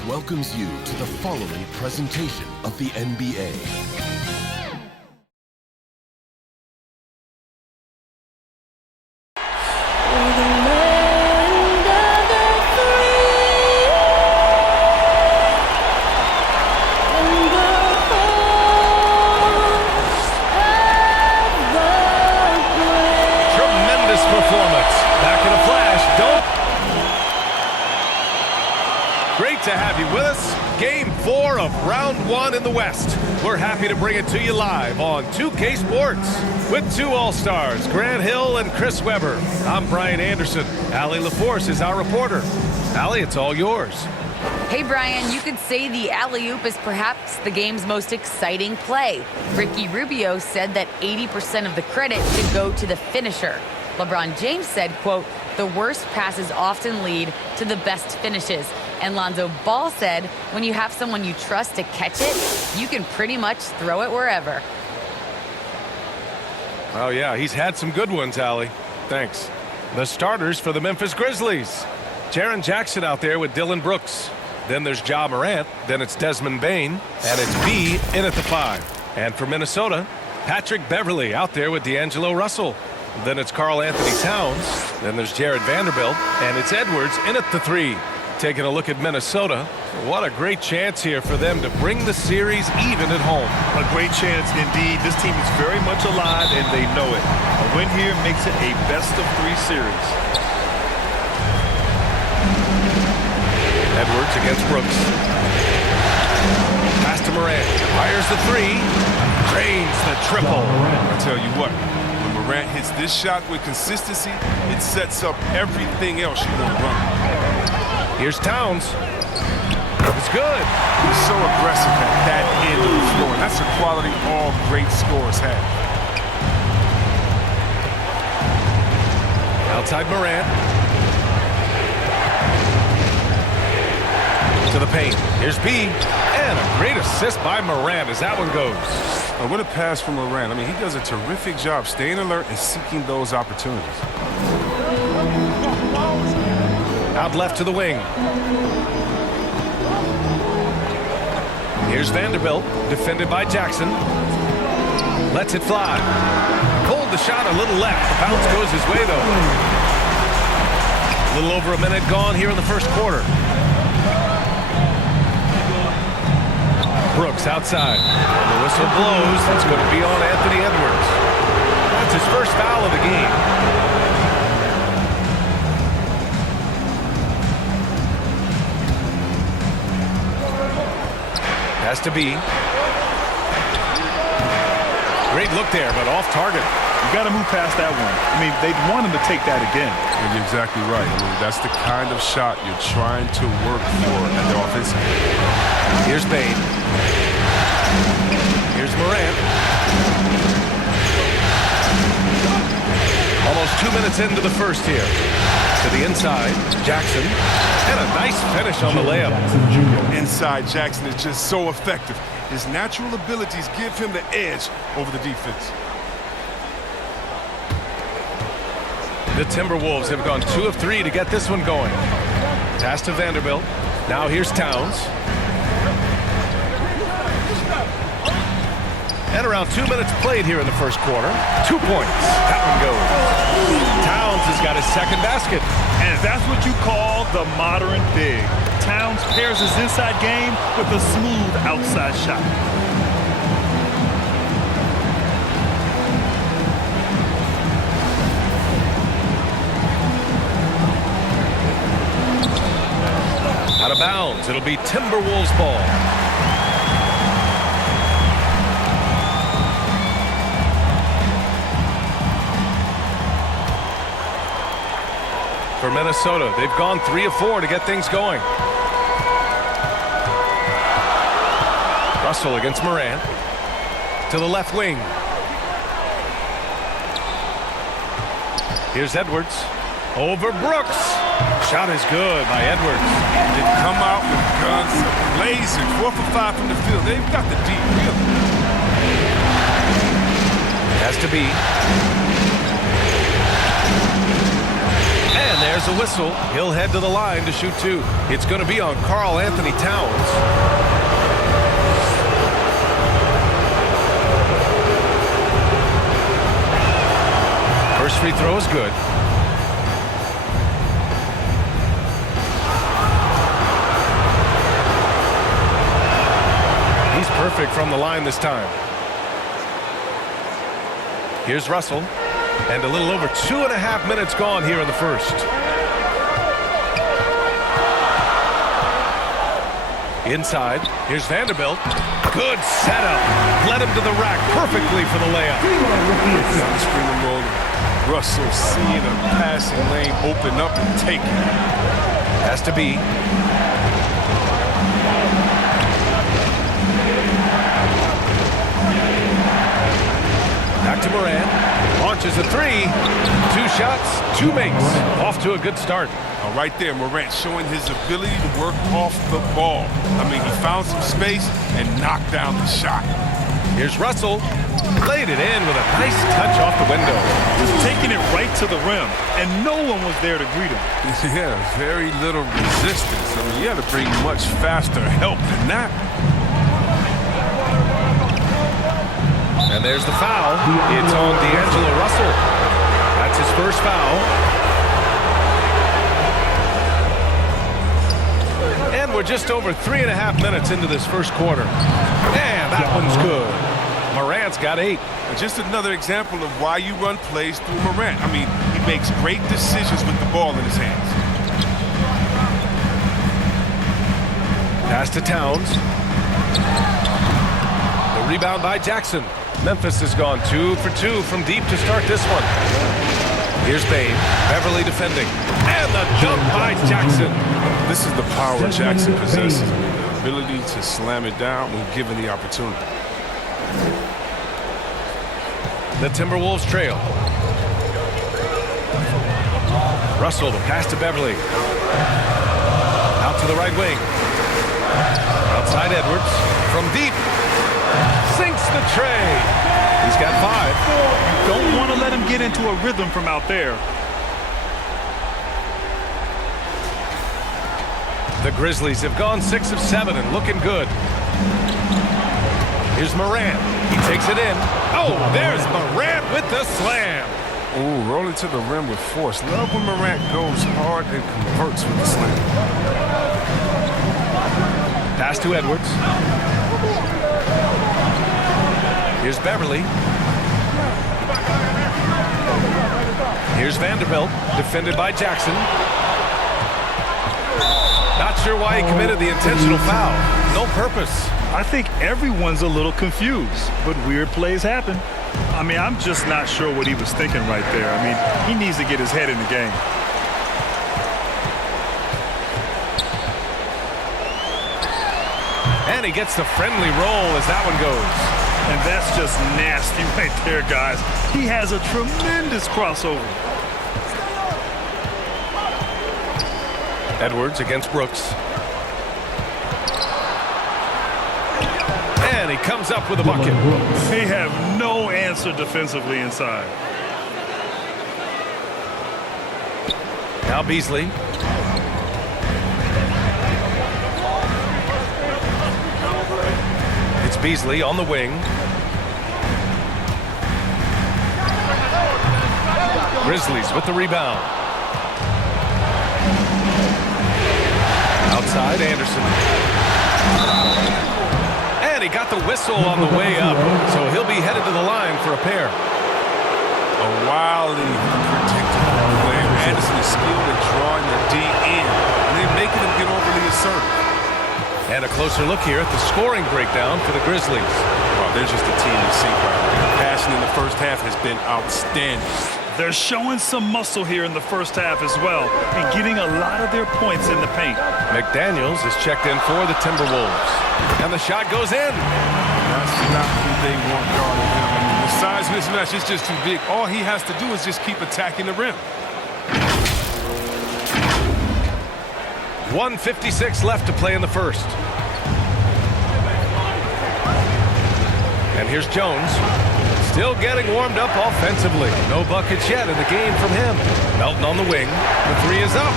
Timberwolves welcomes you to the following presentation of the NBA. Tremendous performance. Back in a flash. Great to have you with us. Game 4 of round 1 in the West. We're happy to bring it to you live on 2K Sports with two All-Stars, Grant Hill and Chris Webber. I'm Brian Anderson. Allie LaForce is our reporter. Allie, it's all yours. Hey, Brian, you could say the alley-oop is perhaps the game's most exciting play. Ricky Rubio said that 80% of the credit should go to the finisher. LeBron James said, quote, "The worst passes often lead to the best finishes." And Lonzo Ball said, when you have someone you trust to catch it, you can pretty much throw it wherever. Oh, yeah, he's had some good ones, Allie. Thanks. The starters for the Memphis Grizzlies. Jaren Jackson out there with Dylan Brooks. Then there's Ja Morant. Then it's Desmond Bane. And it's B in at the 5. And for Minnesota, Patrick Beverley out there with D'Angelo Russell. Then it's Karl Anthony Towns. Then there's Jared Vanderbilt. And it's Edwards in at the 3. Taking a look at Minnesota, what a great chance here for them to bring the series even at home. A great chance indeed. This team is very much alive and they know it. A win here makes it a best-of-3 series. Edwards against Brooks. Pass to Morant. Fires the 3. Drains the triple. I tell you what, when Morant hits this shot with consistency, it sets up everything else you want to run. Here's Towns. It's good. He's so aggressive at that end of the floor. That's a quality all great scorers have. Outside Morant. To the paint. Here's B. And a great assist by Morant as that one goes. What a pass from Morant. I mean, he does a terrific job staying alert and seeking those opportunities. Out left to the wing. Here's Vanderbilt, defended by Jackson. Lets it fly. Pulled the shot a little left. The bounce goes his way, though. A little over a minute gone here in the first quarter. Brooks outside. And the whistle blows. It's going to be on Anthony Edwards. That's his first foul of the game. Has to be. Great look there, but off target. You got to move past that one. I mean, they'd want him to take that again. And you're exactly right. I mean, that's the kind of shot you're trying to work for at the offensive. Here's Bane. Here's Morant. Almost 2 minutes into the first here. To the inside, Jackson. And a nice finish on the layup. Inside Jackson is just so effective. His natural abilities give him the edge over the defense. The Timberwolves have gone 2 of 3 to get this one going. Pass to Vanderbilt. Now here's Towns. And around 2 minutes played here in the first quarter. 2 points. That one goes. Towns has got his second basket. And that's what you call the modern big. Towns pairs his inside game with a smooth outside shot. Out of bounds. It'll be Timberwolves ball. For Minnesota, they've gone 3 of 4 to get things going. Russell against Morant. To the left wing. Here's Edwards. Over Brooks. Shot is good by Edwards. They come out with guns blazing. 4 for 5 from the field. They've got the deep, really. Has to be. And there's There's a whistle. He'll head to the line to shoot two. It's going to be on Karl Anthony Towns. First free throw is good. He's perfect from the line this time. Here's Russell. And a little over 2.5 minutes gone here in the first. Inside, here's Vanderbilt. Good setup. Led him to the rack perfectly for the layup. Russell seeing a passing lane open up and take it. Has to be. Back to Morant. Launches a three. 2 shots, 2 makes. Off to a good start. Right there, Morant showing his ability to work off the ball. I mean, he found some space and knocked down the shot. Here's Russell. Laid it in with a nice touch off the window. Just taking it right to the rim, and no one was there to greet him. Yeah, very little resistance. I mean, you had to bring much faster help than that. And there's the foul. It's on D'Angelo Russell. That's his first foul. And we're just over 3.5 minutes into this first quarter. And that one's good. Morant's got 8. Just another example of why you run plays through Morant. I mean, he makes great decisions with the ball in his hands. Pass to Towns. The rebound by Jackson. Memphis has gone 2 for 2 from deep to start this one. Here's Bane. Beverly defending. And the dunk by Jackson. This is the power Jackson possesses. The ability to slam it down when given the opportunity. The Timberwolves trail. Russell, the pass to Beverly. Out to the right wing. Outside Edwards. From deep. Sinks the tray. He's got 5. Don't want to let him get into a rhythm from out there. The Grizzlies have gone 6 of 7 and looking good. Here's Morant. He takes it in. Oh, there's Morant with the slam. Ooh, rolling to the rim with force. Love when Morant goes hard and converts with the slam. Pass to Edwards. Here's Beverly. Here's Vanderbilt, defended by Jackson. Not sure why he committed the intentional foul. No purpose. I think everyone's a little confused, but weird plays happen. I mean, I'm just not sure what he was thinking right there. I mean, he needs to get his head in the game. And he gets the friendly roll as that one goes. And that's just nasty right there, guys. He has a tremendous crossover. Edwards against Brooks. And he comes up with a bucket. They have no answer defensively inside. Now Beasley. It's Beasley on the wing. Grizzlies with the rebound. Outside, Anderson. And he got the whistle on the way up, so he'll be headed to the line for a pair. A wildly predictable play. Anderson is skilled at drawing the D in, and then making him get overly assertive. And a closer look here at the scoring breakdown for the Grizzlies. Wow, they're just a team in sync right now. Passing in the first half has been outstanding. They're showing some muscle here in the first half as well and getting a lot of their points in the paint. McDaniels is checked in for the Timberwolves. And the shot goes in. That's not who they want guarding him. I mean, the size mismatch is just too big. All he has to do is just keep attacking the rim. 1:56 left to play in the first. And here's Jones. Still getting warmed up offensively. No buckets yet in the game from him. Melton on the wing. The three is up.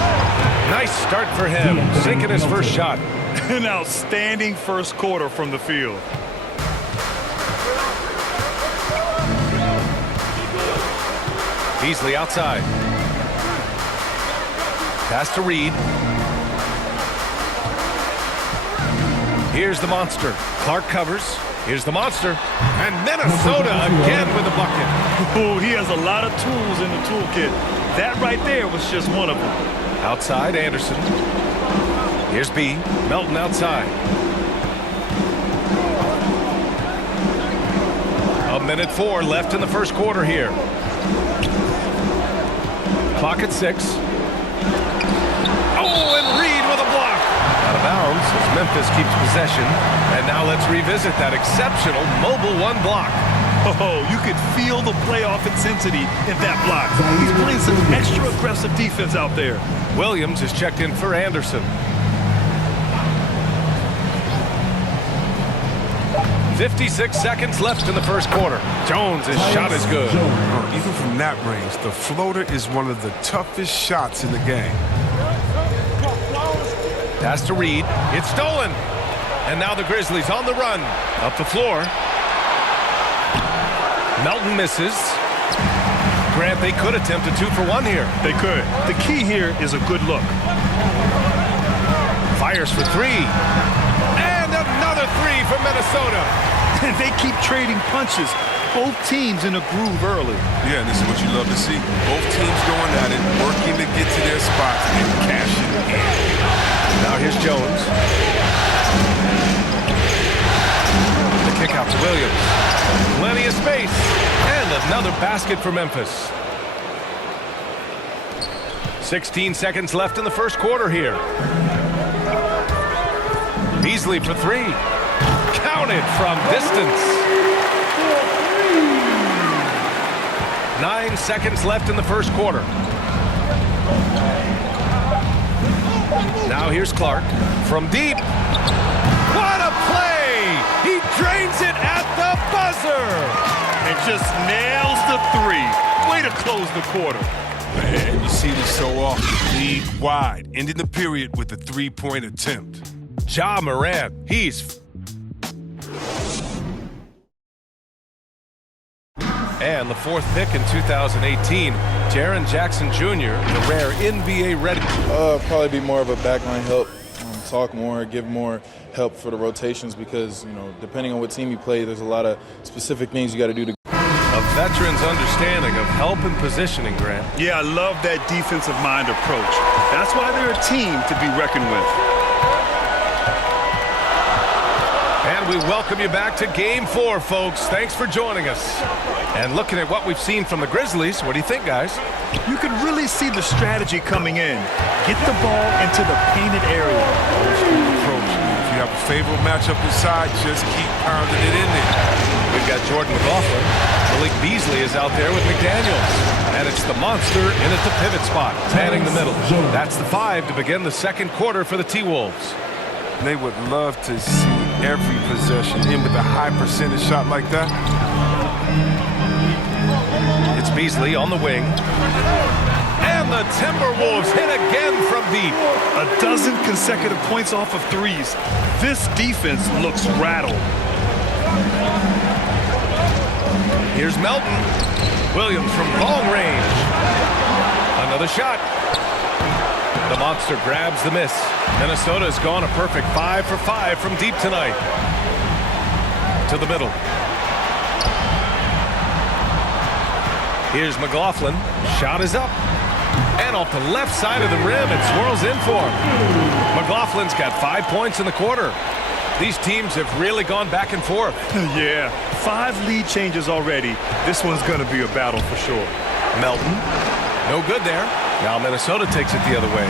Nice start for him. Sinking his first shot. An outstanding first quarter from the field. Beasley outside. Pass to Reed. Here's the monster. Clark covers. Here's the monster. And Minnesota again with a bucket. Oh, he has a lot of tools in the toolkit. That right there was just one of them. Outside, Anderson. Here's B. Melton outside. 1:04 left in the first quarter here. Clock at 6. Oh, and Reed with a block. Out of bounds as Memphis keeps possession. And now let's revisit that exceptional mobile one block. Oh, you could feel the playoff intensity in that block. He's playing some extra aggressive defense out there. Williams is checked in for Anderson. 56 seconds left in the first quarter. Jones' shot is good. Even from that range, the floater is one of the toughest shots in the game. Pass to Reed. It's stolen. And now the Grizzlies on the run. Up the floor. Melton misses. Grant, they could attempt a 2-for-1 here. They could. The key here is a good look. Fires for 3. And another 3 for Minnesota. And they keep trading punches. Both teams in a groove early. Yeah, and this is what you love to see. Both teams going at it, working to get to their spots and cashing in. Now here's Jones. The kick out to Williams. Plenty of space. And another basket for Memphis. 16 seconds left in the first quarter here. Beasley for 3. Counted from distance. 9 seconds left in the first quarter. Now here's Clark from deep. What a play! He drains it at the buzzer! And just nails the 3. Way to close the quarter. Man, you see this so often. Lead wide, ending the period with a 3-point attempt. Ja Morant, he's... And the 4th pick in 2018, Jaren Jackson Jr., the rare NBA ready. Probably be more of a backline help, talk more, give more help for the rotations because, you know, depending on what team you play, there's a lot of specific things you got to do to. A veteran's understanding of help and positioning, Grant. Yeah, I love that defensive mind approach. That's why they're a team to be reckoned with. And we welcome you back to Game 4, folks. Thanks for joining us. And looking at what we've seen from the Grizzlies, what do you think, guys? You can really see the strategy coming in. Get the ball into the painted area. Old school approach. If you have a favorable matchup inside, just keep pounding it in there. We've got Jordan McLaughlin. Malik Beasley is out there with McDaniels. And it's the monster in at the pivot spot, manning the middle. That's the 5 to begin the second quarter for the T-Wolves. They would love to see every possession in with a high percentage shot like that. It's Beasley on the wing. And the Timberwolves hit again from deep. A dozen consecutive points off of 3s. This defense looks rattled. Here's Melton. Williams from long range. Another shot. The monster grabs the miss. Minnesota's gone a perfect 5 for 5 from deep tonight. To the middle. Here's McLaughlin. Shot is up. And off the left side of the rim, it swirls in for him. McLaughlin's got 5 points in the quarter. These teams have really gone back and forth. Yeah, 5 lead changes already. This one's going to be a battle for sure. Melton. No good there. Now Minnesota takes it the other way.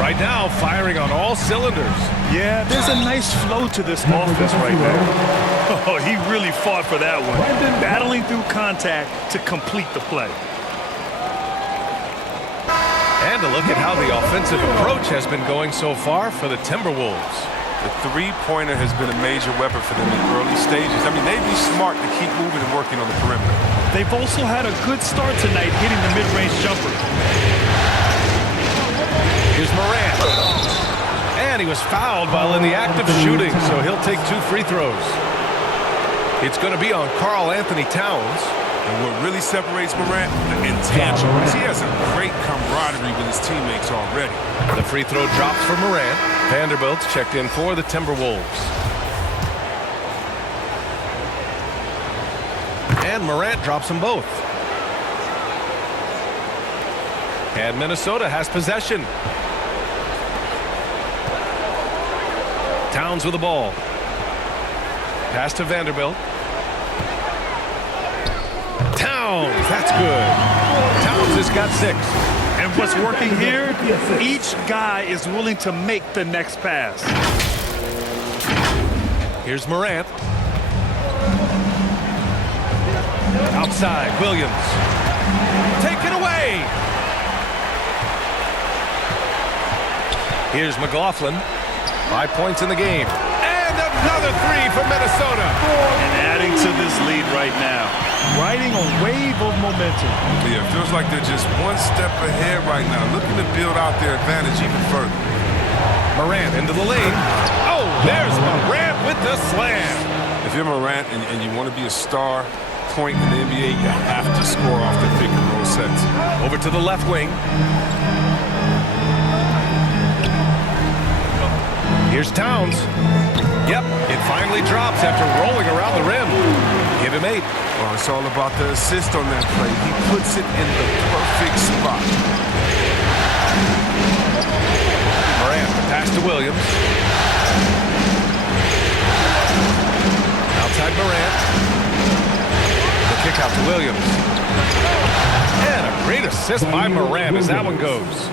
Right now, firing on all cylinders. Yeah, there's a nice flow to this offense right there. Oh, he really fought for that one. Battling through contact to complete the play. And a look at how the offensive approach has been going so far for the Timberwolves. The three-pointer has been a major weapon for them in early stages. I mean, they'd be smart to keep moving and working on the perimeter. They've also had a good start tonight hitting the mid-range jumper. Here's Morant. And he was fouled while in the act of shooting, so he'll take 2 free throws. It's going to be on Karl Anthony Towns. And what really separates Morant, the intangibles. He has a great camaraderie with his teammates already. The free throw drops for Morant. Vanderbilt's checked in for the Timberwolves. And Morant drops them both. And Minnesota has possession. Towns with the ball. Pass to Vanderbilt. Towns, that's good. Towns has got 6. And what's working here, each guy is willing to make the next pass. Here's Morant. Outside, Williams. Taken away. Here's McLaughlin. 5 points in the game. And another 3 for Minnesota. And adding to this lead right now. Riding a wave of momentum. Yeah, it feels like they're just one step ahead right now, looking to build out their advantage even further. Morant into the lane. Oh, there's Morant with the slam. If you're Morant and you want to be a star point in the NBA, you have to score off the pick and roll sets. Over to the left wing. Here's Towns. Yep, it finally drops after rolling around the rim. Give him 8. Well, it's all about the assist on that play. He puts it in the perfect spot. Morant, pass to Williams. Outside Morant. The kick out to Williams. And a great assist by Morant as that one goes.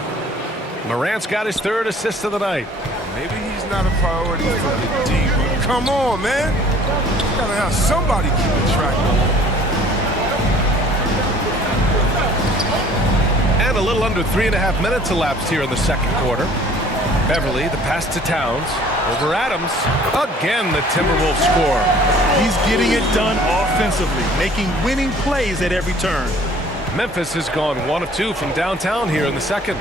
Morant's got his 3rd assist of the night. Maybe he's not a priority for the D, but come on, man. You gotta have somebody keeping track. And a little under 3.5 minutes elapsed here in the second quarter. Beverly, the pass to Towns. Over Adams. Again, the Timberwolves score. He's getting it done offensively, making winning plays at every turn. Memphis has gone 1 of 2 from downtown here in the second.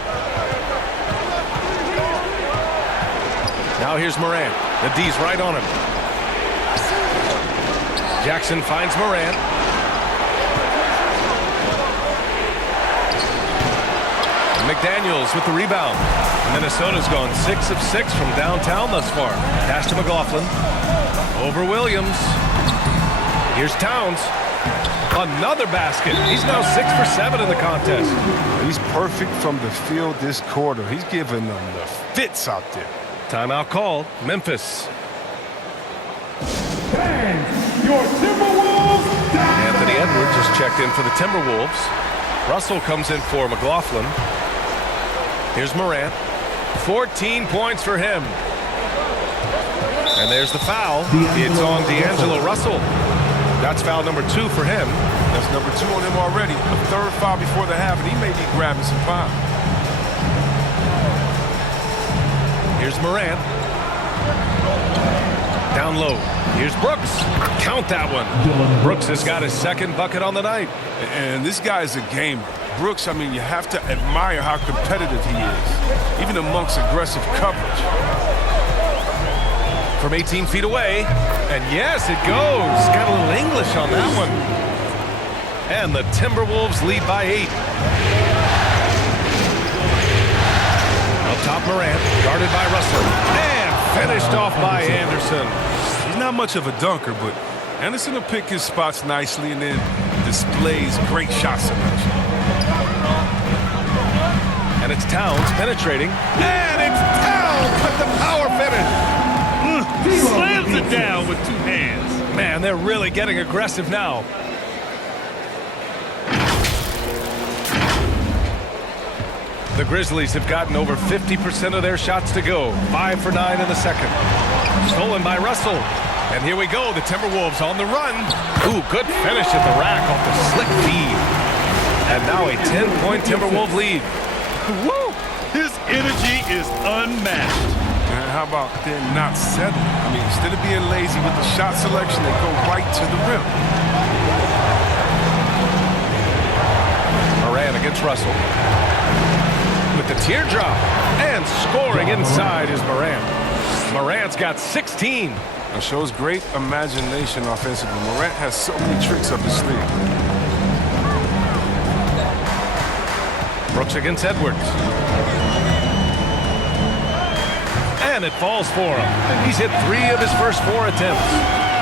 Now here's Morant. The D's right on him. Jackson finds Morant. McDaniels with the rebound. Minnesota's gone 6 of 6 from downtown thus far. Pass to McLaughlin. Over Williams. Here's Towns. Another basket. He's now 6 for 7 in the contest. He's perfect from the field this quarter. He's giving them the fits out there. Timeout called. Memphis. Your Timberwolves. Anthony Edwards just checked in for the Timberwolves. Russell comes in for McLaughlin. Here's Morant. 14 points for him. And there's the foul. It's on D'Angelo Russell. That's foul number 2 for him. That's number 2 on him already. A 3rd foul before the half, and he may be grabbing some time. Here's Morant. Down low. Here's Brooks. Count that one. Brooks has got his 2nd bucket on the night. And this guy is a gamer. Brooks, I mean, you have to admire how competitive he is, even amongst aggressive coverage. From 18 feet away. And yes, it goes. Got a little English on that one. And the Timberwolves lead by 8. Up top, Morant, guarded by Russell. And finished off by Anderson. He's not much of a dunker, but Anderson will pick his spots nicely and then displays great shot selection. And it's Towns penetrating. And it's Towns with the power finish. Slams it down with 2 hands. Man, they're really getting aggressive now. The Grizzlies have gotten over 50% of their shots to go. 5 for 9 in the second. Stolen by Russell. And here we go, the Timberwolves on the run. Ooh, good finish at the rack off the slick feed. And now a 10-point Timberwolves lead. Woo! His energy is unmatched. And how about then not settling? I mean, instead of being lazy with the shot selection, they go right to the rim. Morant against Russell. With the teardrop. And scoring inside is Morant. Morant's got 16. It shows great imagination offensively. Morant has so many tricks up his sleeve. Brooks against Edwards. And it falls for him. He's hit 3 of his first 4 attempts.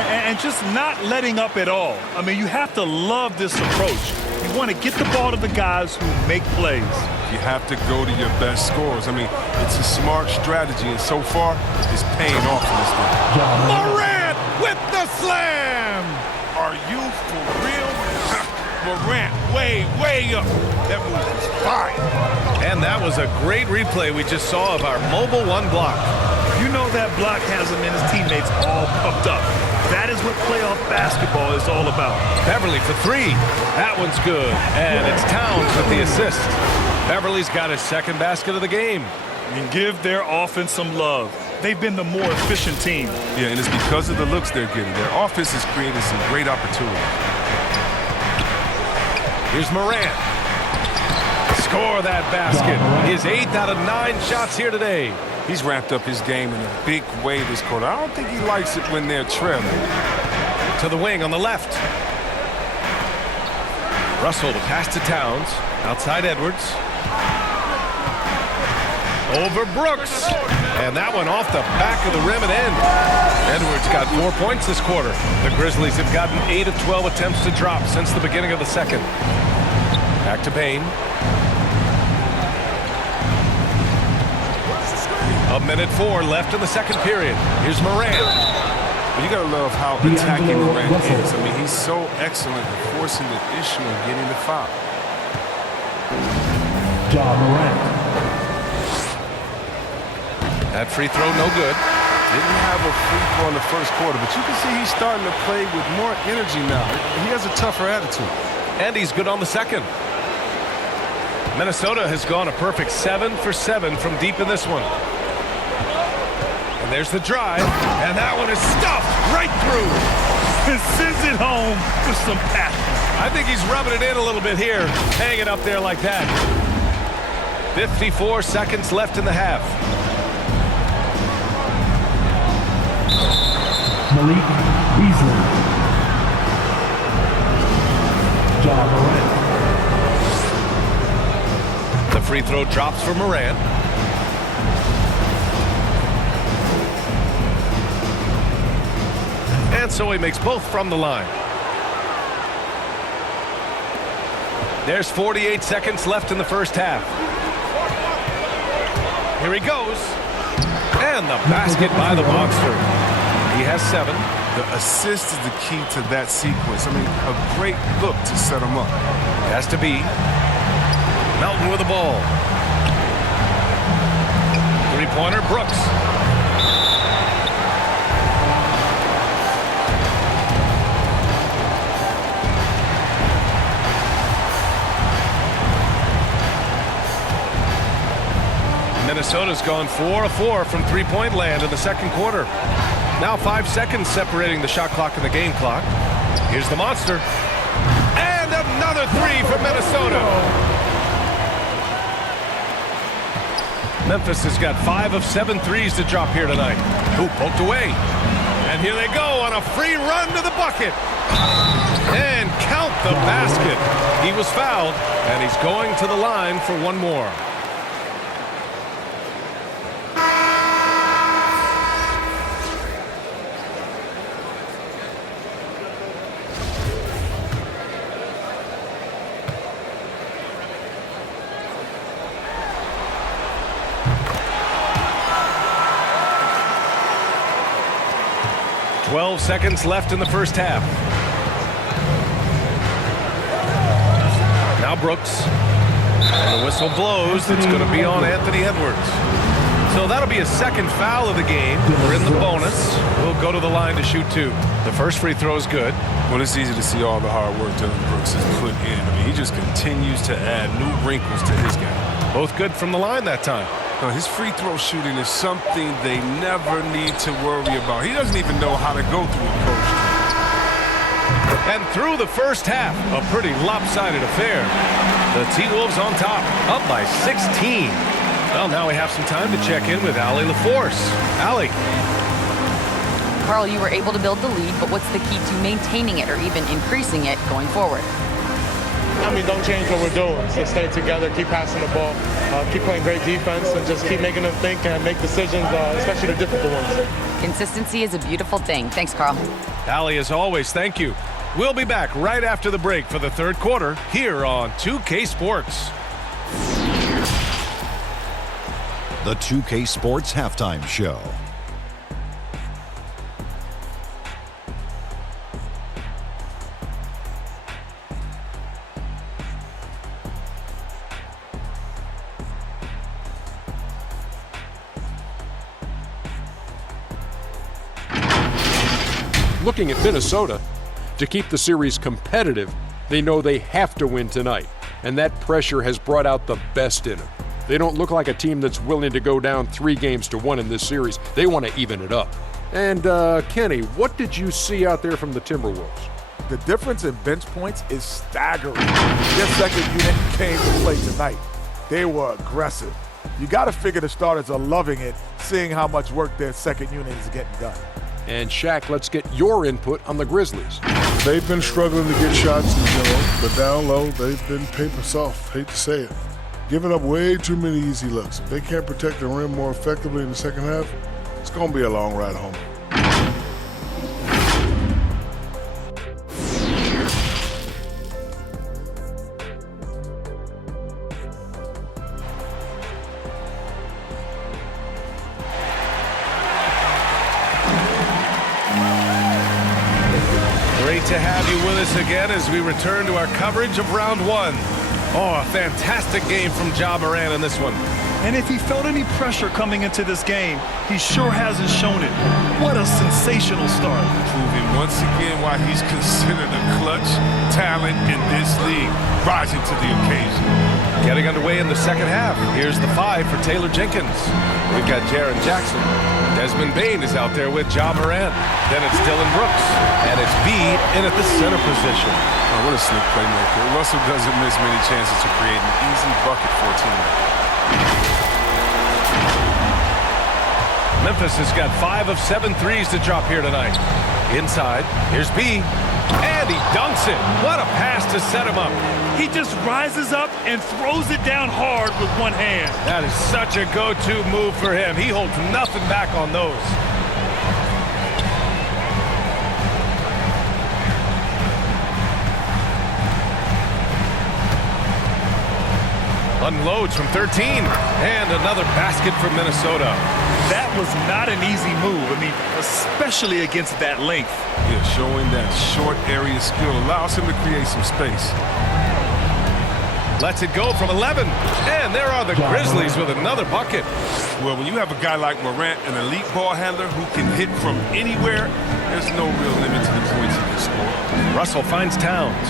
And just not letting up at all. I mean, you have to love this approach. You want to get the ball to the guys who make plays. You have to go to your best scorers. I mean, it's a smart strategy, and so far, it's paying off in this game. Morant with the slam! Are you for real? Morant, way up. That move is fire. And that was a great replay we just saw of our mobile 1 block. You know that block has him and his teammates all pumped up. That is what playoff basketball is all about. Beverly for 3. That one's good. And it's Towns with the assist. Beverly's got his 2nd basket of the game. And give their offense some love. They've been the more efficient team. Yeah, and it's because of the looks they're getting. Their offense is creating some great opportunities. Here's Morant. Score that basket. His 8th out of 9 shots here today. He's ramped up his game in a big way this quarter. I don't think he likes it when they're trailing. To the wing on the left. Russell to pass to Towns. Outside Edwards. Over Brooks. And that one off the back of the rim and in. Edwards got 4 points this quarter. The Grizzlies have gotten 8 of 12 attempts to drop since the beginning of the second. Back to Bain. A minute 4 left in the second period. Here's Morant. Well, you gotta love how attacking Morant is. I mean, he's so excellent at forcing the issue and getting the foul. That free throw no good. Didn't have a free throw in the first quarter, but you can see he's starting to play with more energy now. He has a tougher attitude. And he's good on the second. Minnesota has gone a perfect 7 for 7 from deep in this one. And there's the drive, and that one is stuffed right through. Sends it home with some passion. I think he's rubbing it in a little bit here, hanging up there like that. 54 seconds left in the half. Malik Beasley. John Morant. The free throw drops for Morant. And so he makes both from the line. There's 48 seconds left in the first half. Here he goes. And the basket by the monster. He has 7. The assist is the key to that sequence. I mean, a great look to set him up. Has to be. Melton with the ball. 3-pointer, Brooks. Minnesota's gone 4 of 4 from 3-point land in the second quarter. Now 5 seconds separating the shot clock and the game clock. Here's the monster. And another 3 for Minnesota. Memphis has got 5 of 7 threes to drop here tonight. Ooh, poked away. And here they go on a free run to the bucket. And count the basket. He was fouled, and he's going to the line for one more. Twelve seconds left in the first half. Now Brooks. And the whistle blows. It's going to be on Anthony Edwards. So that'll be a second foul of the game. We're in the bonus. We'll go to the line to shoot 2. The first free throw is good. Well, it's easy to see all the hard work Dillon Brooks has put in. I mean, he just continues to add new wrinkles to his game. Both good from the line that time. His free throw shooting is something they never need to worry about. He doesn't even know how to go through a coach. And through the first half, a pretty lopsided affair. The T-Wolves on top, up by 16. Well, now we have some time to check in with Allie LaForce. Allie. Carl, you were able to build the lead, but what's the key to maintaining it or even increasing it going forward? I mean, don't change what we're doing. So stay together, keep passing the ball, keep playing great defense, and just keep making them think and make decisions, especially the difficult ones. Consistency is a beautiful thing. Thanks, Carl. Allie, as always, thank you. We'll be back right after the break for the third quarter here on 2K Sports. The 2K Sports Halftime Show. Looking at Minnesota, to keep the series competitive, they know they have to win tonight, and that pressure has brought out the best in them. They don't look like a team that's willing to go down 3-1 in this series. They want to even it up. And, Kenny, what did you see out there from the Timberwolves? The difference in bench points is staggering. Their second unit came to play tonight. They were aggressive. You got to figure the starters are loving it, seeing how much work their second unit is getting done. And Shaq, let's get your input on the Grizzlies. They've been struggling to get shots in general, but down low, they've been paper soft. Hate to say it. Giving up way too many easy looks. If they can't protect the rim more effectively in the second half, it's going to be a long ride home. Great to have you with us again as we return to our coverage of round one. Oh, a fantastic game from Ja Morant in this one. And if he felt any pressure coming into this game, he sure hasn't shown it. What a sensational start. Proving once again why he's considered a clutch talent in this league, rising to the occasion. Getting underway in the second half. Here's the 5 for Taylor Jenkins. We've got Jaren Jackson. Desmond Bane is out there with Ja Morant. Then it's Dillon Brooks. And it's B in at the center position. Oh, what a slick playmaker. Russell doesn't miss many chances to create an easy bucket for a teammate. Memphis has got 5 of 7 threes to drop here tonight. Inside, here's B. And he dunks it. What a pass to set him up. He just rises up and throws it down hard with one hand. That is such a go-to move for him. He holds nothing back on those. Unloads from 13. And another basket for Minnesota. That was not an easy move. I mean, especially against that length. Yeah, showing that short area skill allows him to create some space. Lets it go from 11. And there are the Grizzlies with another bucket. Well, when you have a guy like Morant, an elite ball handler who can hit from anywhere, there's no real limit to the points he can score. Russell finds Towns.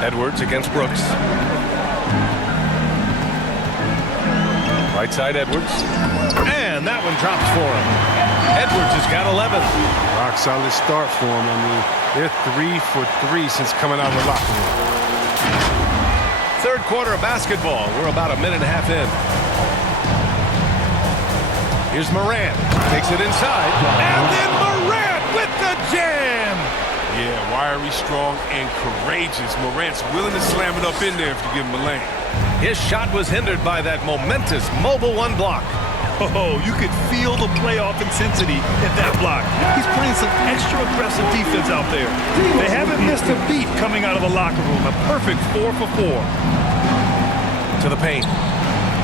Edwards against Brooks. Right side Edwards. And that one drops for him. Edwards has got 11. Rock solid start for him. I mean, they're 3 for 3 since coming out of the locker room. Third quarter of basketball. We're about a minute and a half in. Here's Morant. Takes it inside. And then Morant with the jam. Yeah, wiry, strong, and courageous. Morant's willing to slam it up in there if you give him a lane. His shot was hindered by that momentous mobile one block. Oh, you could feel the playoff intensity in that block. He's playing some extra aggressive defense out there. They haven't missed a beat coming out of the locker room. A perfect 4 for 4. To the paint.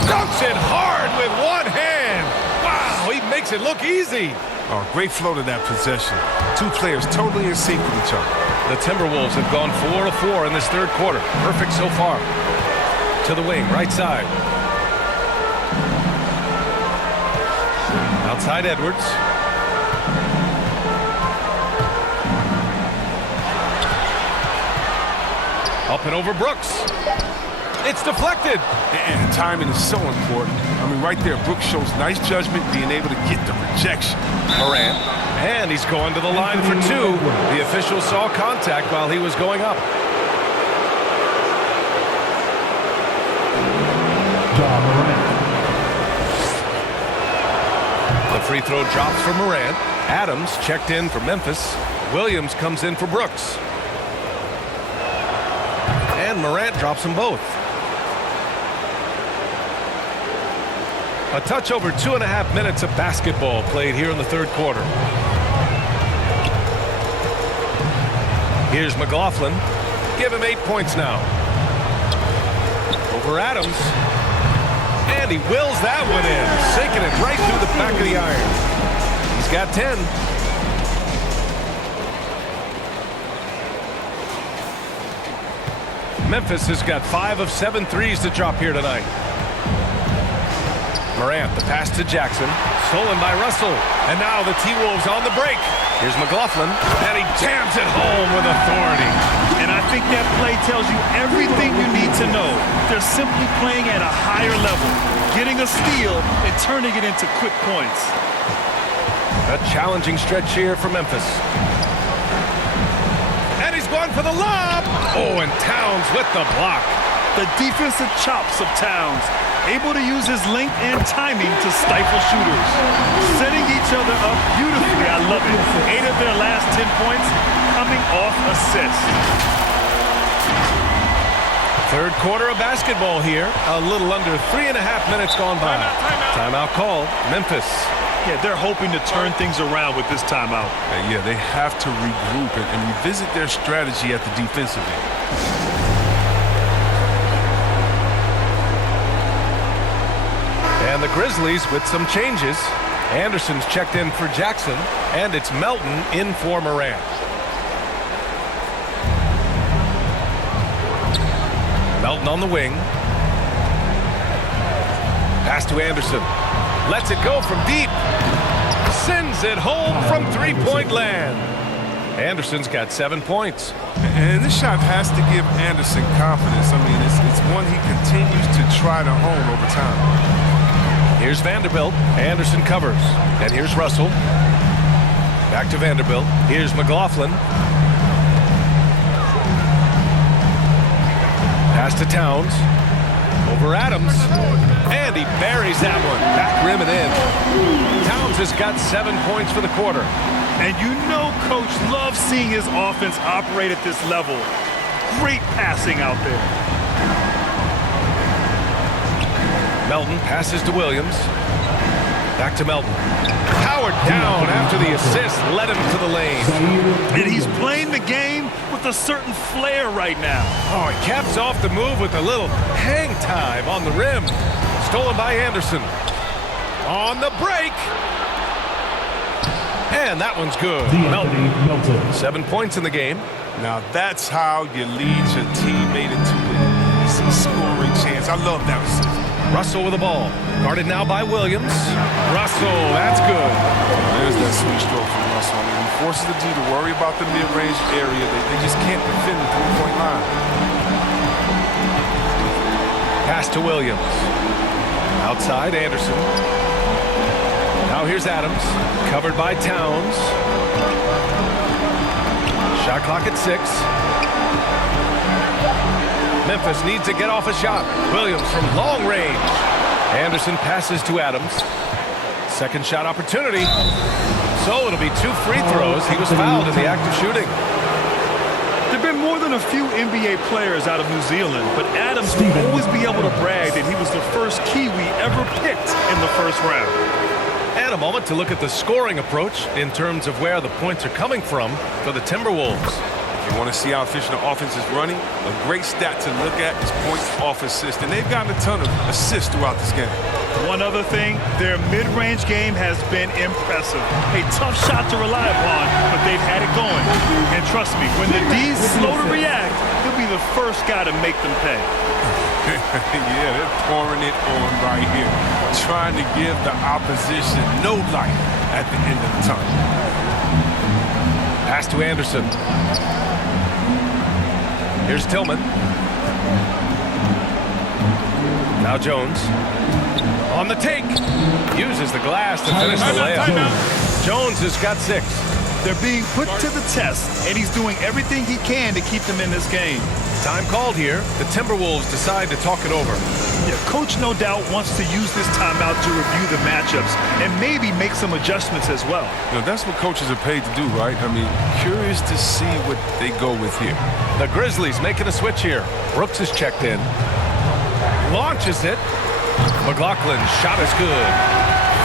Dunks it hard with one hand. Wow, he makes it look easy. Oh, great flow to that possession. Two players totally in sync with each other. The Timberwolves have gone 4 of 4 in this third quarter. Perfect so far. To the wing, right side. Outside Edwards. Up and over Brooks. It's deflected. And timing is so important. I mean, right there, Brooks shows nice judgment, being able to get the rejection. Morant, and he's going to the line for two. The official saw contact while he was going up. The free throw drops for Morant. Adams checked in for Memphis. Williams comes in for Brooks. And Morant drops them both. A touch over 2.5 minutes of basketball played here in the third quarter. Here's McLaughlin. Give him 8 points now. Over Adams. And he wills that one in, sinking it right through the back of the iron. He's got 10. Memphis has got 5 of 7 threes to drop here tonight. Morant, the pass to Jackson. Stolen by Russell. And now the T-Wolves on the break. Here's McLaughlin. And he jams it home with authority. And I think that play tells you everything you need to know. They're simply playing at a higher level, getting a steal and turning it into quick points. A challenging stretch here for Memphis. And he's going for the lob. Oh, and Towns with the block. The defensive chops of Towns, able to use his length and timing to stifle shooters. Setting each other up beautifully. I love it. 8 of their last 10 points coming off assists. Third quarter of basketball here. A little under 3.5 minutes gone by. Timeout called. Memphis. Yeah, they're hoping to turn things around with this timeout. Yeah, they have to regroup and revisit their strategy at the defensive end. And the Grizzlies with some changes. Anderson's checked in for Jackson, and it's Melton in for Morant. Melton on the wing. Pass to Anderson. Lets it go from deep. Sends it home from three-point land. Anderson's got 7 points. And this shot has to give Anderson confidence. I mean, it's one he continues to try to hone over time. Here's Vanderbilt. Anderson covers. And here's Russell. Back to Vanderbilt. Here's McLaughlin. Pass to Towns. Over Adams. And he buries that one. Back rim and in. Towns has got 7 points for the quarter. And you know Coach loves seeing his offense operate at this level. Great passing out there. Melton passes to Williams. Back to Melton. Powered down after the assist led him to the lane. And he's playing the game with a certain flair right now. Oh, he caps off the move with a little hang time on the rim. Stolen by Anderson. On the break. And that one's good. Melton. 7 points in the game. Now that's how you lead your teammate into a scoring chance. I love that assist. Russell with the ball. Guarded now by Williams. Russell, that's good. There's that sweet stroke from Russell. I mean, he forces the D to worry about the mid-range area. They just can't defend the three-point line. Pass to Williams. Outside, Anderson. Now here's Adams. Covered by Towns. Shot clock at 6. Memphis needs to get off a shot. Williams from long range. Anderson passes to Adams. Second shot opportunity. So it'll be 2 free throws. He was fouled in the act of shooting. There have been more than a few NBA players out of New Zealand, but Adams will always be able to brag that he was the first Kiwi ever picked in the first round. And a moment to look at the scoring approach in terms of where the points are coming from for the Timberwolves. If you want to see how efficient the offense is running, a great stat to look at is points off assist. And they've gotten a ton of assists throughout this game. One other thing, their mid-range game has been impressive. A tough shot to rely upon, but they've had it going. And trust me, when the D's slow to react, he'll be the first guy to make them pay. Yeah, they're pouring it on right here. Trying to give the opposition no light at the end of the tunnel. Pass to Anderson. Here's Tillman. Now Jones on the take. Uses the glass to finish the layup. Jones has got 6. They're being put to the test, and he's doing everything he can to keep them in this game. Time called here. The Timberwolves decide to talk it over. Yeah, coach no doubt wants to use this timeout to review the matchups and maybe make some adjustments as well. You know, that's what coaches are paid to do, right? I mean, curious to see what they go with here. The Grizzlies making a switch here. Brooks is checked in. Launches it. McLaughlin's shot is good.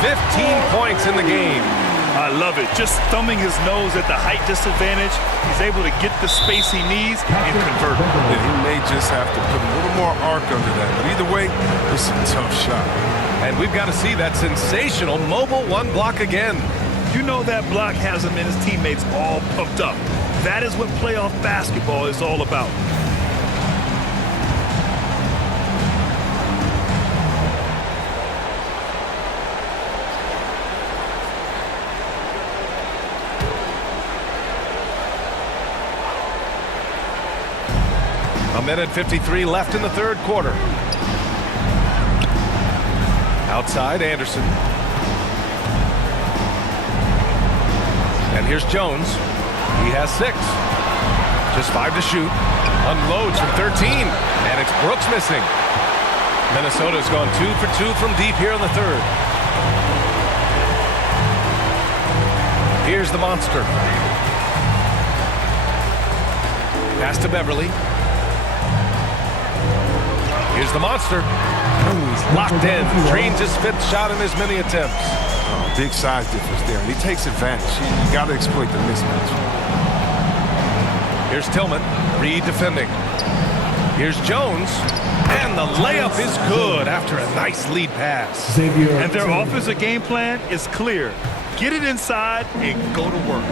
15 points in the game. I love it. Just thumbing his nose at the height disadvantage. He's able to get the space he needs and convert. And he may just have to put a little more arc under that. But either way, it's a tough shot. And we've got to see that sensational mobile 1 block again. You know that block has him and his teammates all pumped up. That is what playoff basketball is all about. A minute 53 left in the third quarter. Outside, Anderson. And here's Jones. He has 6. Just 5 to shoot. Unloads from 13. And it's Brooks missing. Minnesota's gone 2 for 2 from deep here in the third. Here's the monster. Pass to Beverly. Here's the monster. He's locked in. Dreams his 5th shot in as many attempts. Oh, big size difference there. And he takes advantage. You got to exploit the mismatch. Here's Tillman. Reed defending. Here's Jones. And the layup is good after a nice lead pass. And their offensive game plan is clear. Get it inside and go to work.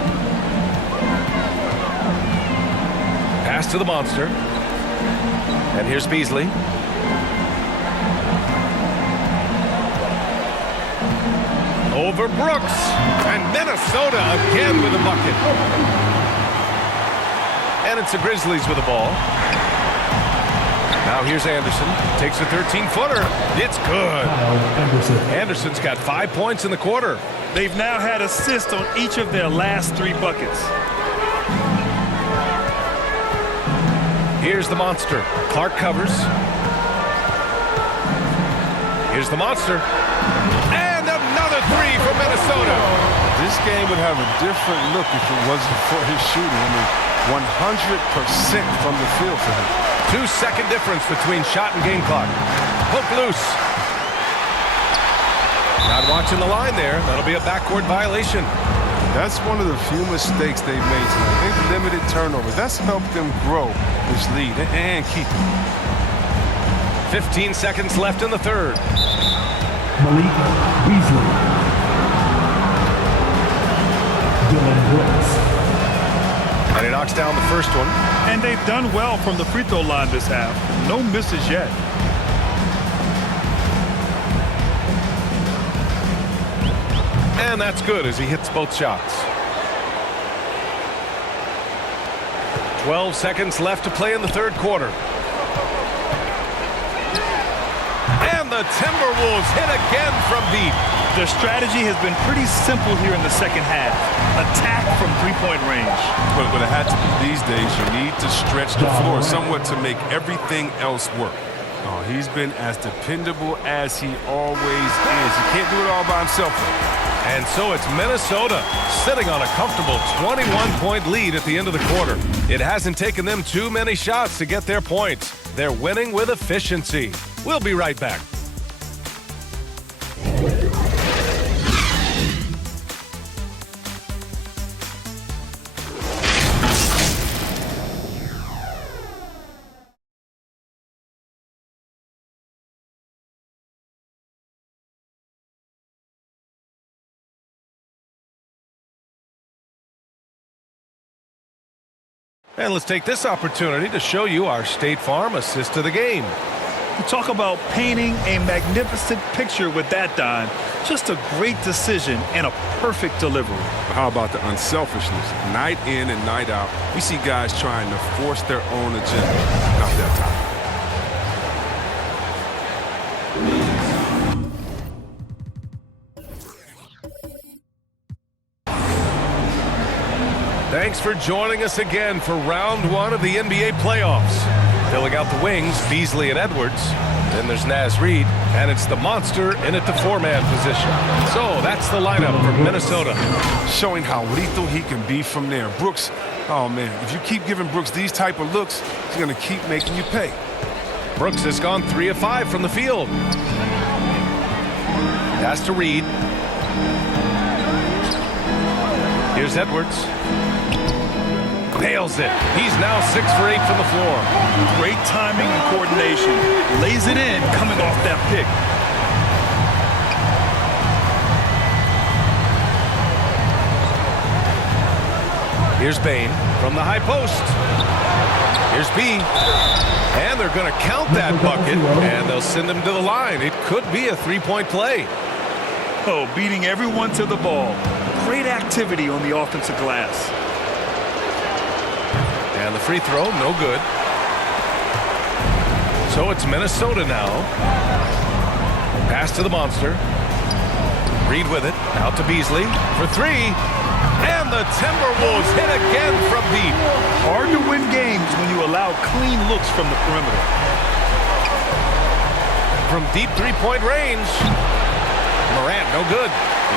Pass to the monster. And here's Beasley. Over Brooks. And Minnesota again with a bucket. And it's the Grizzlies with the ball. Now here's Anderson. Takes a 13-footer. It's good. Anderson's got 5 points in the quarter. They've now had assists on each of their last 3 buckets. Here's the monster. Clark covers. Here's the monster. And another 3 for Minnesota. This game would have a different look if it wasn't for his shooting. I mean, 100% from the field for him. 2-second difference between shot and game clock. Hook loose. Not watching the line there. That'll be a backcourt violation. That's one of the few mistakes they've made tonight. They've limited turnovers. That's helped them grow this lead and keep it. 15 seconds left in the third. Malik Beasley. Dylan Brooks. And he knocks down the first one. And they've done well from the free throw line this half. No misses yet. And that's good as he hits both shots. 12 seconds left to play in the third quarter. And the Timberwolves hit again from deep. Their strategy has been pretty simple here in the second half. Attack from three-point range. But it had to be these days. You need to stretch the floor somewhat to make everything else work. Oh, he's been as dependable as he always is. He can't do it all by himself. And so it's Minnesota sitting on a comfortable 21-point lead at the end of the quarter. It hasn't taken them too many shots to get their points. They're winning with efficiency. We'll be right back. And let's take this opportunity to show you our State Farm assist to the game. You talk about painting a magnificent picture with that dime. Just a great decision and a perfect delivery. How about the unselfishness? Night in and night out, we see guys trying to force their own agenda. Not that time. Thanks for joining us again for round one of the NBA playoffs. Filling out the wings, Beasley and Edwards. Then there's Naz Reid, and it's the monster in at the four-man position. So that's the lineup for Minnesota. Showing how lethal he can be from there. Brooks, oh man, if you keep giving Brooks these type of looks, he's going to keep making you pay. Brooks has gone 3 of 5 from the field. Pass to Reid. Here's Edwards. Nails it. He's now 6 for 8 from the floor. Great timing and coordination. Lays it in coming off that pick. Here's Bane from the high post. Here's B. And they're going to count that bucket, and they'll send him to the line. It could be a three-point play. Oh, beating everyone to the ball. Great activity on the offensive glass. And the free throw, no good. So it's Minnesota now. Pass to the monster. Reid with it. Out to Beasley for 3. And the Timberwolves hit again from deep. Hard to win games when you allow clean looks from the perimeter. From deep three-point range. Morant, no good.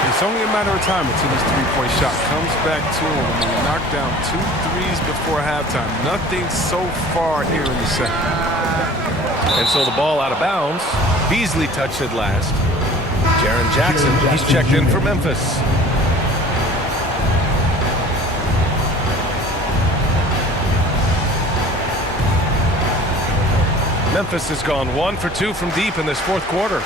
It's only a matter of time until this three-point shot comes back to him. I mean, he knocked down 2 threes before halftime. Nothing so far here in the second. And so the ball out of bounds. Beasley touched it last. Jaren Jackson, he's checked in for Memphis. Memphis has gone 1 for 2 from deep in this fourth quarter.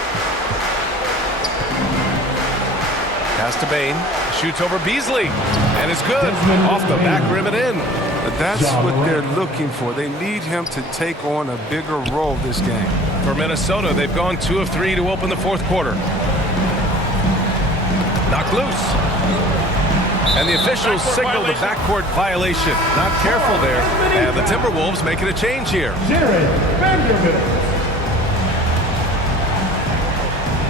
Pass to Bane, shoots over Beasley, and it's good. Off the back rim and in. But that's what they're looking for. They need him to take on a bigger role this game. For Minnesota, they've gone 2 of 3 to open the fourth quarter. Knocked loose. And the officials signal the backcourt violation. Not careful there. And the Timberwolves making a change here.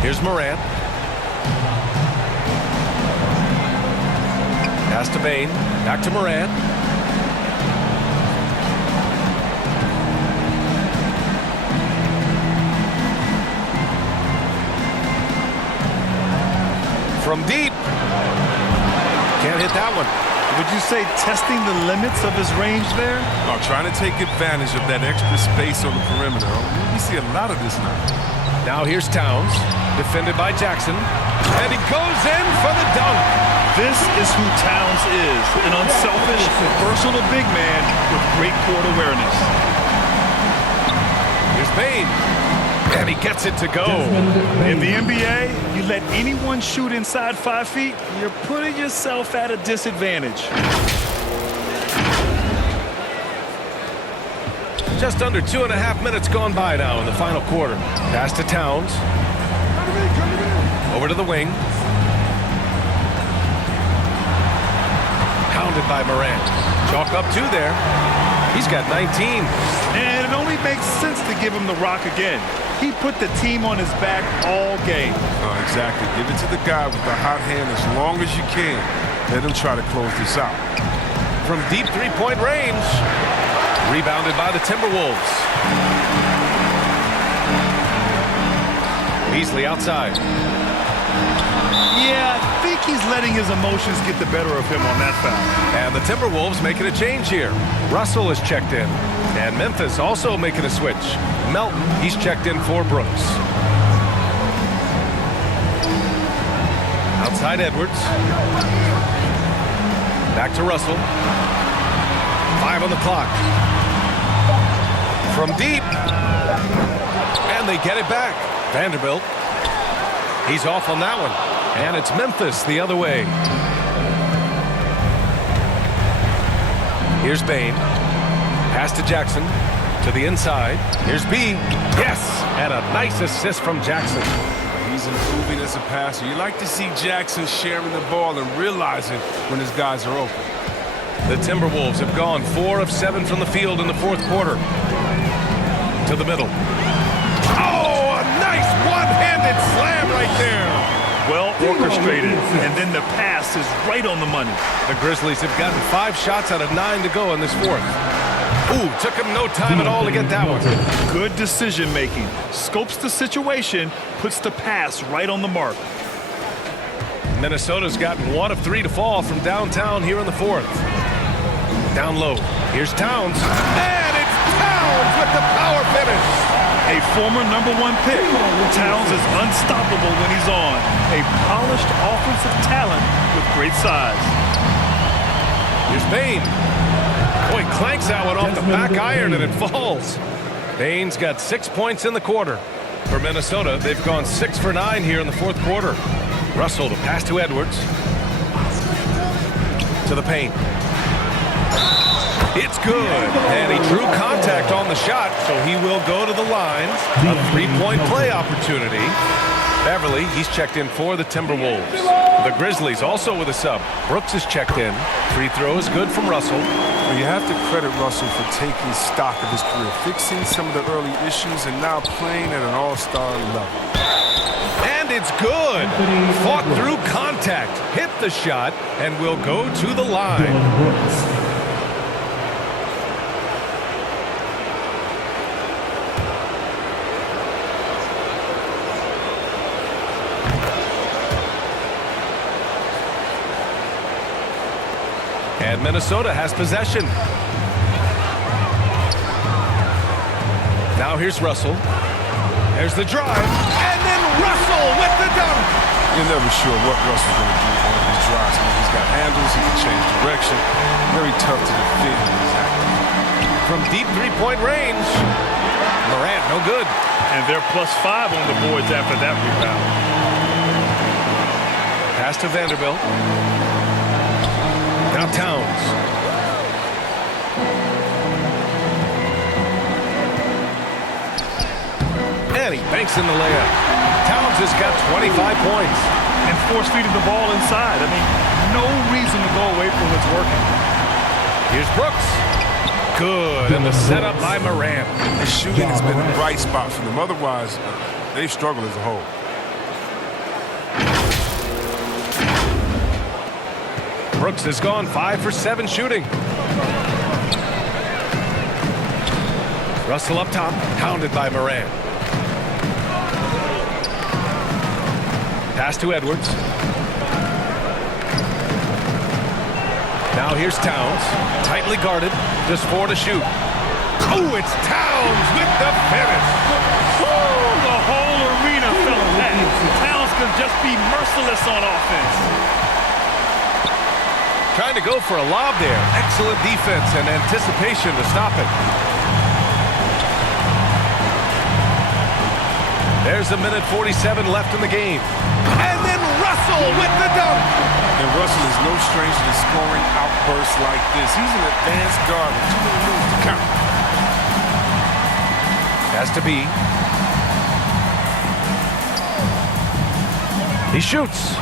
Here's Morant. Pass to Bane. Back to Morant. From deep. Can't hit that one. Would you say testing the limits of his range there? Oh, trying to take advantage of that extra space on the perimeter. We see a lot of this now. Now here's Towns, defended by Jackson. And he goes in for the dunk. This is who Towns is, an unselfish, versatile big man with great court awareness. Here's Bane, and he gets it to go. In the NBA, you let anyone shoot inside 5 feet, you're putting yourself at a disadvantage. Just under 2.5 minutes gone by now in the final quarter. Pass to Towns. Over to the wing. Pounded by Morant. Chalk up 2 there. He's got 19. And it only makes sense to give him the rock again. He put the team on his back all game. Oh, exactly. Give it to the guy with the hot hand as long as you can. Let him try to close this out. From deep three-point range. Rebounded by the Timberwolves. Beasley outside. Yeah, I think he's letting his emotions get the better of him on that foul. And the Timberwolves making a change here. Russell is checked in. And Memphis also making a switch. Melton, he's checked in for Brooks. Outside Edwards. Back to Russell. 5 on the clock. From deep. And they get it back. Vanderbilt. He's off on that one. And it's Memphis the other way. Here's Bane. Pass to Jackson. To the inside. Here's B. Yes! And a nice assist from Jackson. He's improving as a passer. You like to see Jackson sharing the ball and realizing when his guys are open. The Timberwolves have gone 4 of 7 from the field in the fourth quarter. To the middle. Oh, a nice one-handed slam right there. well orchestrated, and then the pass is right on the money. The Grizzlies have gotten 5 shots out of 9 to go in this fourth. Ooh, took him no time at all to get that one. Good decision making. Scopes the situation, puts the pass right on the mark. Minnesota's gotten 1 of 3 to fall from downtown here in the fourth. Down low. Here's Towns. And it's Towns with the power finish. A former #1 pick. Towns is unstoppable when he's on. A polished offensive talent with great size. Here's Bane. Boy, clanks that one off the back iron and it falls. Bane's got 6 points in the quarter. For Minnesota, they've gone 6 for 9 here in the fourth quarter. Russell to pass to Edwards. To the paint. It's good. And he drew contact on the shot, so he will go to the line. A 3-point play opportunity. Beverly, he's checked in for the Timberwolves. The Grizzlies also with a sub. Brooks is checked in. Free throw is good from Russell. Well, you have to credit Russell for taking stock of his career, fixing some of the early issues, and now playing at an all-star level. And it's good. Fought through contact, hit the shot, and will go to the line. And Minnesota has possession. Now here's Russell. There's the drive. And then Russell with the dunk. You're never sure what Russell's going to do on his drives. I mean, he's got handles. He can change direction. Very tough to defend when he's active. From deep three-point range. Morant, no good. And they're +5 on the boards after that rebound. Pass to Vanderbilt. Now Towns. And he banks in the layup. Towns has got 25 points. And force-feeding the ball inside. I mean, no reason to go away from what's working. Here's Brooks. Good. And the setup by Morant. The shooting has been a bright spot for them. Otherwise, they've struggled as a whole. Brooks has gone 5 for 7 shooting. Russell up top, hounded by Morant. Pass to Edwards. Now here's Towns, tightly guarded, just 4 to shoot. Oh, it's Towns with the finish. Oh, the whole arena felt that. Towns can just be merciless on offense. Trying to go for a lob there. Excellent defense and anticipation to stop it. There's 1:47 left in the game. And then Russell with the dunk. And Russell is no stranger to scoring outbursts like this. He's an advanced guard with too many moves to count. Has to be. He shoots.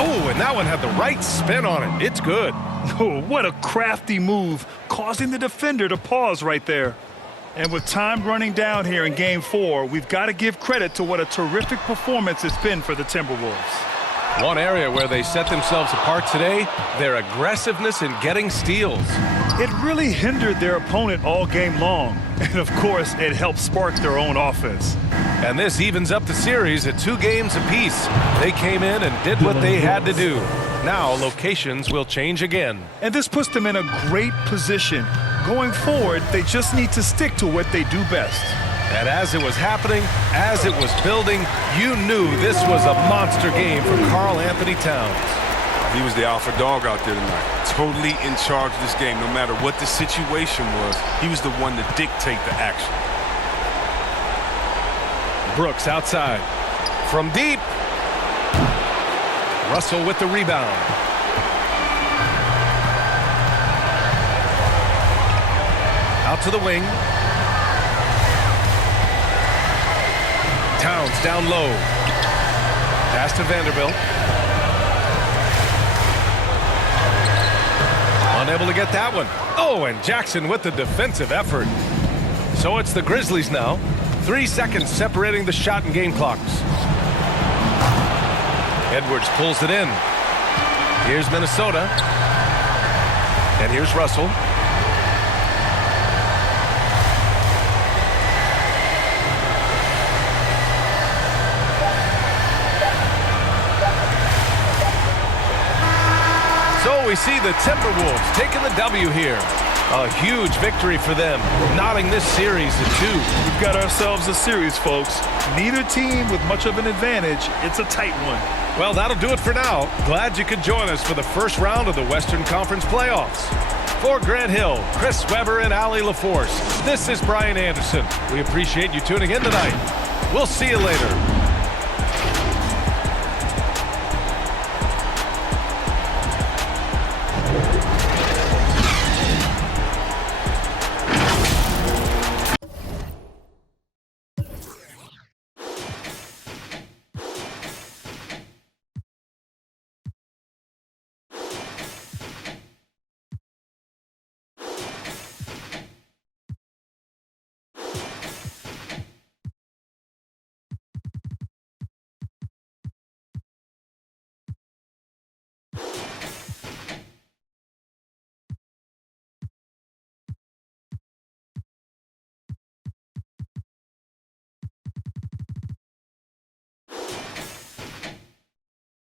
Oh, and that one had the right spin on it. It's good. Oh, what a crafty move, causing the defender to pause right there. And with time running down here in Game 4, we've got to give credit to what a terrific performance it's been for the Timberwolves. One area where they set themselves apart today, their aggressiveness in getting steals. It really hindered their opponent all game long. And, of course, it helped spark their own offense. And this evens up the series at 2 games apiece. They came in and did what they had to do. Now locations will change again. And this puts them in a great position. Going forward, they just need to stick to what they do best. And as it was happening, as it was building, you knew this was a monster game for Karl Anthony Towns. He was the alpha dog out there tonight. Totally in charge of this game. No matter what the situation was, he was the one to dictate the action. Brooks outside. From deep. Russell with the rebound. Out to the wing. Towns down low. Pass to Vanderbilt. Unable to get that one. Oh, and Jackson with the defensive effort. So it's the Grizzlies now. 3 seconds separating the shot and game clocks. Edwards pulls it in. Here's Minnesota. And here's Russell. So we see the Timberwolves taking the W here. A huge victory for them, knotting this series in 2. We've got ourselves a series, folks. Neither team with much of an advantage. It's a tight one. Well, that'll do it for now. Glad you could join us for the first round of the Western Conference playoffs. For Grant Hill, Chris Webber, and Allie LaForce, this is Brian Anderson. We appreciate you tuning in tonight. We'll see you later.